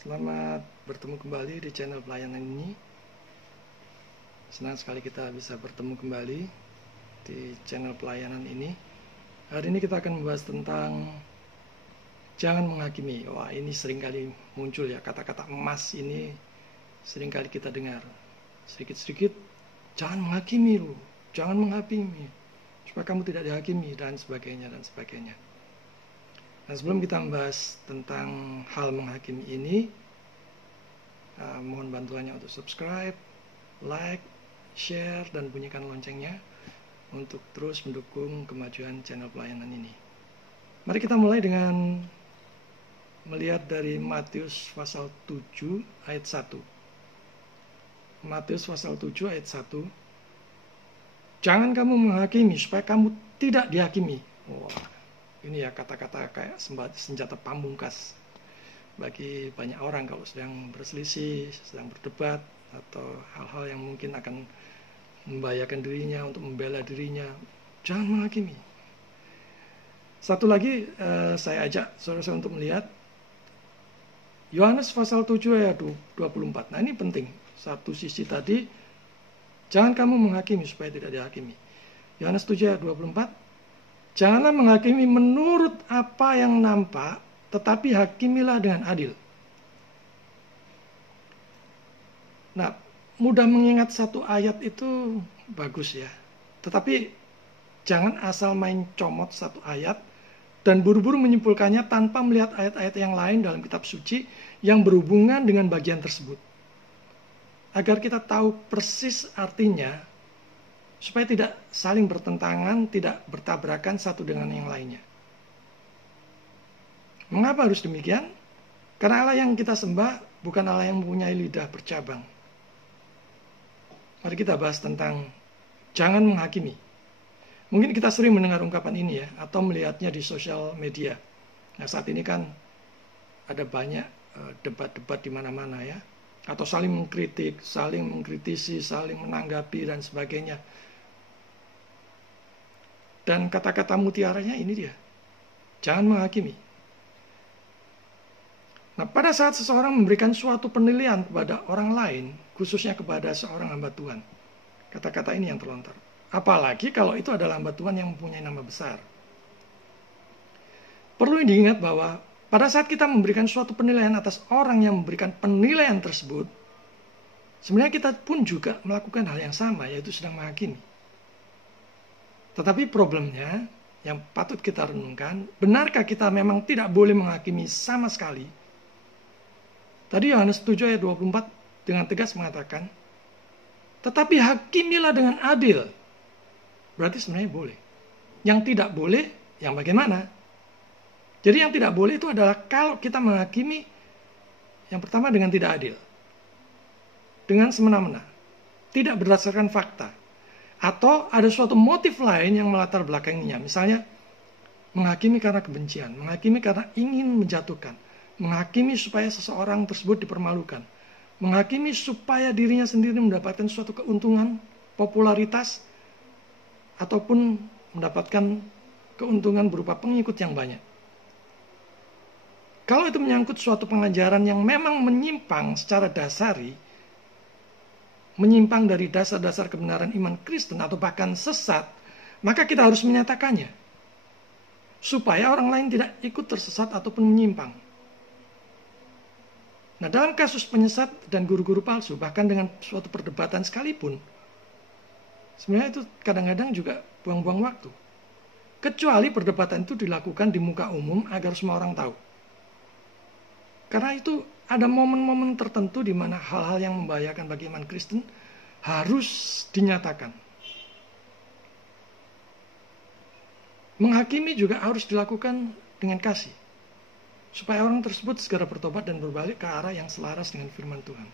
Selamat bertemu kembali di channel pelayanan ini. Senang sekali kita bisa bertemu kembali di channel pelayanan ini. Hari ini kita akan membahas tentang jangan menghakimi. Wah, ini seringkali muncul ya, kata-kata emas ini seringkali kita dengar. Sedikit-sedikit, jangan menghakimi lu, jangan menghakimi, supaya kamu tidak dihakimi, dan sebagainya, dan sebagainya. Nah, sebelum kita membahas tentang hal menghakimi ini, mohon bantuannya untuk subscribe, like, share, dan bunyikan loncengnya untuk terus mendukung kemajuan channel pelayanan ini. Mari kita mulai dengan melihat dari Matius pasal 7 ayat 1. Matius pasal 7 ayat 1. Jangan kamu menghakimi supaya kamu tidak dihakimi. Wah, ini ya kata-kata kayak senjata pamungkas bagi banyak orang kalau sedang berselisih, sedang berdebat, atau hal-hal yang mungkin akan membahayakan dirinya untuk membela dirinya. Jangan menghakimi. Satu lagi saya ajak saudara-saudara untuk melihat Yohanes pasal 7 ayat 24. Nah, ini penting. Satu sisi tadi, jangan kamu menghakimi supaya tidak dihakimi. Yohanes 7 ayat 24. Janganlah menghakimi menurut apa yang nampak, tetapi hakimilah dengan adil. Nah, mudah mengingat satu ayat itu bagus ya. Tetapi jangan asal main comot satu ayat dan buru-buru menyimpulkannya tanpa melihat ayat-ayat yang lain dalam kitab suci yang berhubungan dengan bagian tersebut. Agar kita tahu persis artinya, supaya tidak saling bertentangan, tidak bertabrakan satu dengan yang lainnya. Mengapa harus demikian? Karena Allah yang kita sembah bukan Allah yang mempunyai lidah bercabang. Mari kita bahas tentang jangan menghakimi. Mungkin kita sering mendengar ungkapan ini ya, atau melihatnya di sosial media. Nah, saat ini kan ada banyak debat-debat di mana-mana ya, atau saling mengkritik, saling mengkritisi, saling menanggapi, dan sebagainya. Dan kata-kata mutiaranya ini dia, jangan menghakimi. Nah, pada saat seseorang memberikan suatu penilaian kepada orang lain, khususnya kepada seorang hamba Tuhan, kata-kata ini yang terlontar. Apalagi kalau itu adalah hamba Tuhan yang mempunyai nama besar. Perlu diingat bahwa pada saat kita memberikan suatu penilaian atas orang yang memberikan penilaian tersebut, sebenarnya kita pun juga melakukan hal yang sama, yaitu sedang menghakimi. Tetapi problemnya yang patut kita renungkan, benarkah kita memang tidak boleh menghakimi sama sekali? Tadi Yohanes 7 ayat 24 dengan tegas mengatakan, tetapi hakimilah dengan adil. Berarti sebenarnya boleh. Yang tidak boleh, yang bagaimana? Jadi yang tidak boleh itu adalah kalau kita menghakimi, yang pertama dengan tidak adil. Dengan semena-mena. Tidak berdasarkan fakta. Atau ada suatu motif lain yang melatar belakanginya. Misalnya, menghakimi karena kebencian, menghakimi karena ingin menjatuhkan, menghakimi supaya seseorang tersebut dipermalukan, menghakimi supaya dirinya sendiri mendapatkan suatu keuntungan, popularitas, ataupun mendapatkan keuntungan berupa pengikut yang banyak. Kalau itu menyangkut suatu pengajaran yang memang menyimpang secara dasari, menyimpang dari dasar-dasar kebenaran iman Kristen atau bahkan sesat, maka kita harus menyatakannya supaya orang lain tidak ikut tersesat ataupun menyimpang. Nah, dalam kasus penyesat dan guru-guru palsu, bahkan dengan suatu perdebatan sekalipun, sebenarnya itu kadang-kadang juga buang-buang waktu. Kecuali perdebatan itu dilakukan di muka umum agar semua orang tahu. Karena itu ada momen-momen tertentu di mana hal-hal yang membahayakan bagi iman Kristen harus dinyatakan. Menghakimi juga harus dilakukan dengan kasih, supaya orang tersebut segera bertobat dan berbalik ke arah yang selaras dengan firman Tuhan.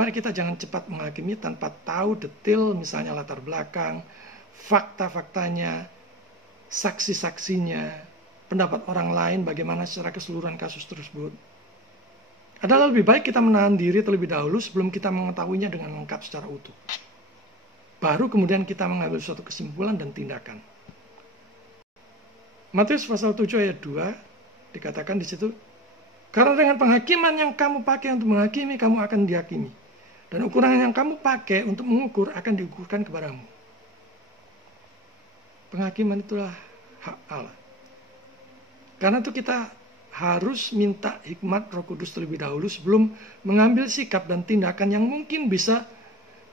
Mari kita jangan cepat menghakimi tanpa tahu detail, misalnya latar belakang, fakta-faktanya, saksi-saksinya, pendapat orang lain bagaimana secara keseluruhan kasus tersebut. Adalah lebih baik kita menahan diri terlebih dahulu sebelum kita mengetahuinya dengan lengkap secara utuh. Baru kemudian kita mengambil suatu kesimpulan dan tindakan. Matius pasal 7 ayat 2 dikatakan di situ, Karena dengan penghakiman yang kamu pakai untuk menghakimi, kamu akan dihakimi. Dan ukuran yang kamu pakai untuk mengukur akan diukurkan kepadamu. Penghakiman itulah hak Allah. Karena itu kita harus minta hikmat Roh Kudus terlebih dahulu sebelum mengambil sikap dan tindakan yang mungkin bisa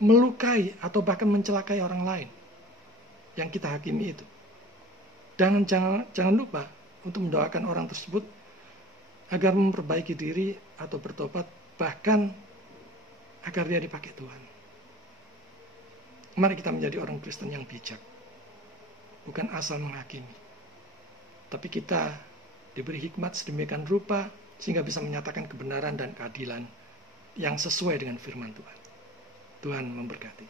melukai atau bahkan mencelakai orang lain yang kita hakimi itu. Jangan lupa untuk mendoakan orang tersebut agar memperbaiki diri atau bertobat, bahkan agar dia dipakai Tuhan. Mari kita menjadi orang Kristen yang bijak, bukan asal menghakimi, tapi kita diberi hikmat sedemikian rupa sehingga bisa menyatakan kebenaran dan keadilan yang sesuai dengan firman Tuhan. Tuhan memberkati.